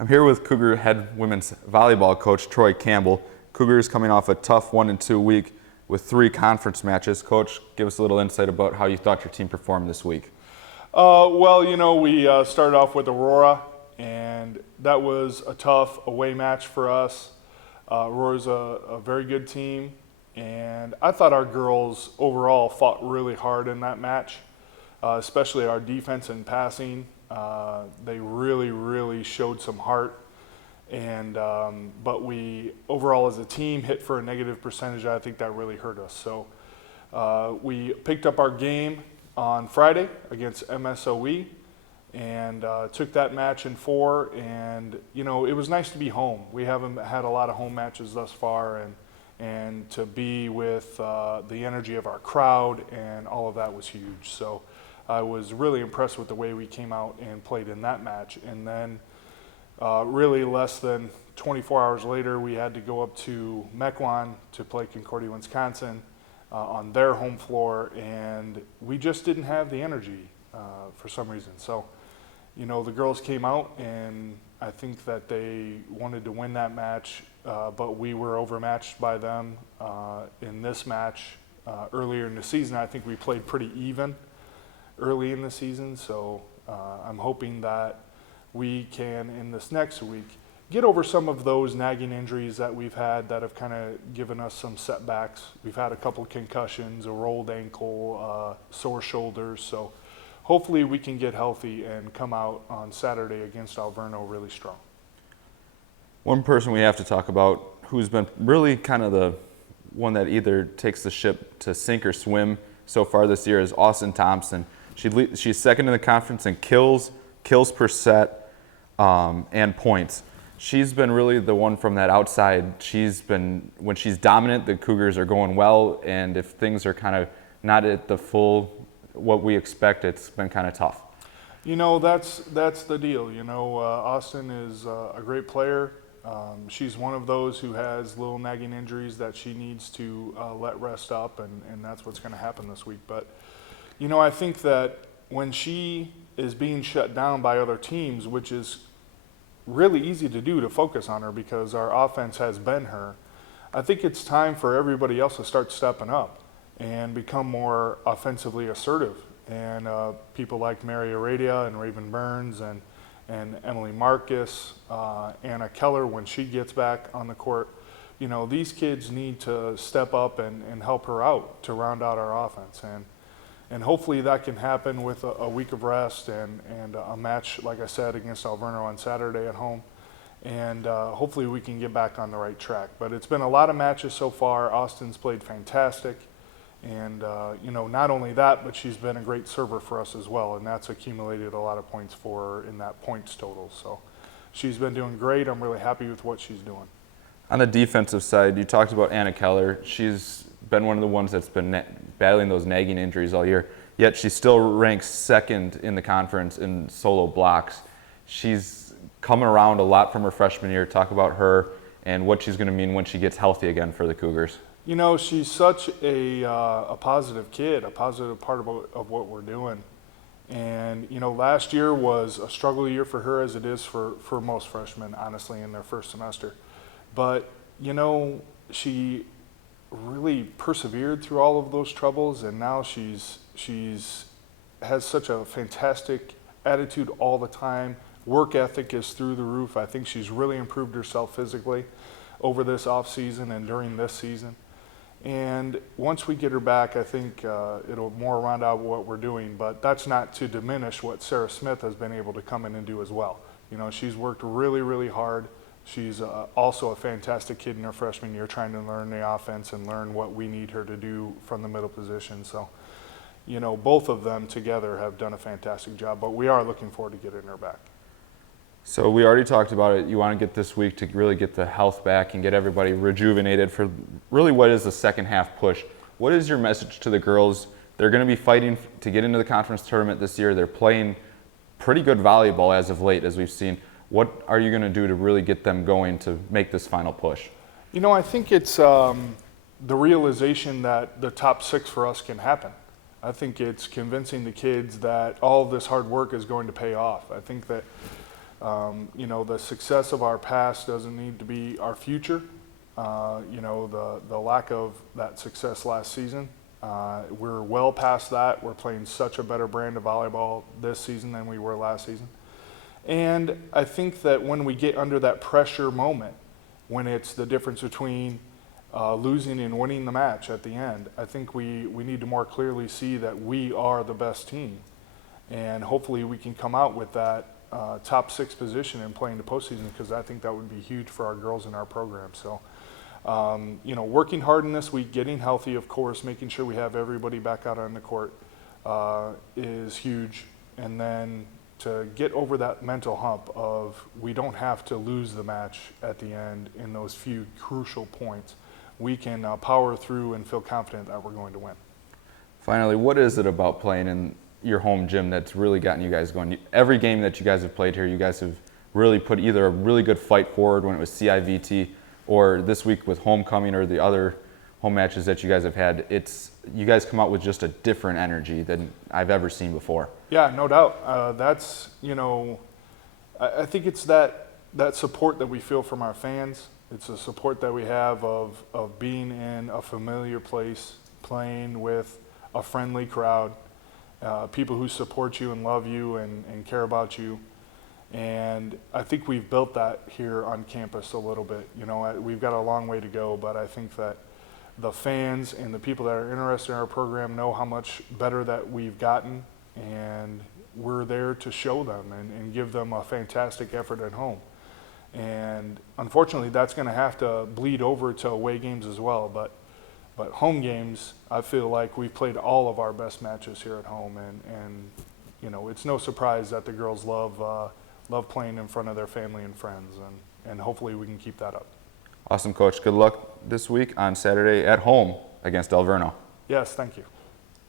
I'm here with Cougar head women's volleyball coach Troy Campbell. Cougars coming off a tough 1-2 week with 3 conference matches. Coach, give us a little insight about how you thought your team performed this week. We started off with Aurora, and that was a tough away match for us. Aurora's a very good team, and I thought our girls overall fought really hard in that match, especially our defense and passing. They really showed some heart, and but we overall as a team hit for a negative percentage. I think that really hurt us. So we picked up our game on Friday against MSOE and took that match in 4, and it was nice to be home. We haven't had a lot of home matches thus far, and to be with the energy of our crowd and all of that was huge. So I was really impressed with the way we came out and played in that match. And then really less than 24 hours later, we had to go up to Mequon to play Concordia, Wisconsin on their home floor, and we just didn't have the energy for some reason. So, the girls came out, and I think that they wanted to win that match, but we were overmatched by them in this match earlier in the season. I think we played pretty even early in the season, so I'm hoping that we can, in this next week, get over some of those nagging injuries that we've had that have kind of given us some setbacks. We've had a couple of concussions, a rolled ankle, sore shoulders, so hopefully we can get healthy and come out on Saturday against Alverno really strong. One person we have to talk about who's been really kind of the one that either takes the ship to sink or swim so far this year is Austin Thompson. She's second in the conference in kills per set, and points. She's been really the one from that outside. When she's dominant, the Cougars are going well, and if things are kind of not at the full what we expect, it's been kind of tough. That's the deal. Austin is a great player. She's one of those who has little nagging injuries that she needs to let rest up, and that's what's going to happen this week. But I think that when she is being shut down by other teams, which is really easy to do, to focus on her because our offense has been her, I think it's time for everybody else to start stepping up and become more offensively assertive. And people like Mary Aradia and Raven Burns and Emily Marcus, Anna Keller, when she gets back on the court, these kids need to step up and help her out to round out our offense. And hopefully that can happen with a week of rest and a match, like I said, against Alverno on Saturday at home. And hopefully we can get back on the right track. But it's been a lot of matches so far. Austin's played fantastic. And, not only that, but she's been a great server for us as well. And that's accumulated a lot of points for her in that points total. So she's been doing great. I'm really happy with what she's doing. On the defensive side, you talked about Anna Keller. She's been one of the ones that's been battling those nagging injuries all year, yet she still ranks second in the conference in solo blocks. She's coming around a lot from her freshman year. Talk about her and what she's going to mean when she gets healthy again for the Cougars. She's such a positive kid, a positive part of what we're doing. And, last year was a struggle year for her, as it is for most freshmen, honestly, in their first semester. But, she really persevered through all of those troubles, and now she's has such a fantastic attitude all the time. Work ethic is through the roof. I think she's really improved herself physically over this off season and during this season. And once we get her back, I think it'll more round out what we're doing. But that's not to diminish what Sarah Smith has been able to come in and do as well. She's worked really hard. She's also a fantastic kid in her freshman year, trying to learn the offense and learn what we need her to do from the middle position. So, both of them together have done a fantastic job, but we are looking forward to getting her back. So we already talked about it. You want to get this week to really get the health back and get everybody rejuvenated for really what is the second half push. What is your message to the girls? They're going to be fighting to get into the conference tournament this year. They're playing pretty good volleyball as of late, as we've seen. What are you going to do to really get them going to make this final push? I think it's the realization that the top 6 for us can happen. I think it's convincing the kids that all of this hard work is going to pay off. I think that You know, the success of our past doesn't need to be our future. You know, the lack of that success last season, we're well past that. We're playing such a better brand of volleyball this season than we were last season. And I think that when we get under that pressure moment, when it's the difference between losing and winning the match at the end, I think we need to more clearly see that we are the best team. And hopefully we can come out with that top 6 position and play in the postseason, because I think that would be huge for our girls in our program. So, you know, working hard in this week, getting healthy, of course, making sure we have everybody back out on the court is huge. And then to get over that mental hump of we don't have to lose the match at the end in those few crucial points. We can power through and feel confident that we're going to win. Finally, what is it about playing in your home gym that's really gotten you guys going? Every game that you guys have played here, you guys have really put either a really good fight forward when it was CIVT, or this week with homecoming, or the other home matches that you guys have had. You guys come out with just a different energy than I've ever seen before. Yeah, no doubt. That's, you know, I think it's that support that we feel from our fans. It's a support that we have of being in a familiar place, playing with a friendly crowd, people who support you and love you and care about you. And I think we've built that here on campus a little bit. You know, we've got a long way to go, but I think that the fans and the people that are interested in our program know how much better that we've gotten, and we're there to show them and give them a fantastic effort at home. And unfortunately, that's going to have to bleed over to away games as well. But home games, I feel like we've played all of our best matches here at home, and you know, it's no surprise that the girls love playing in front of their family and friends, and hopefully we can keep that up. Awesome, Coach. Good luck this week on Saturday at home against Del Verno. Yes, thank you.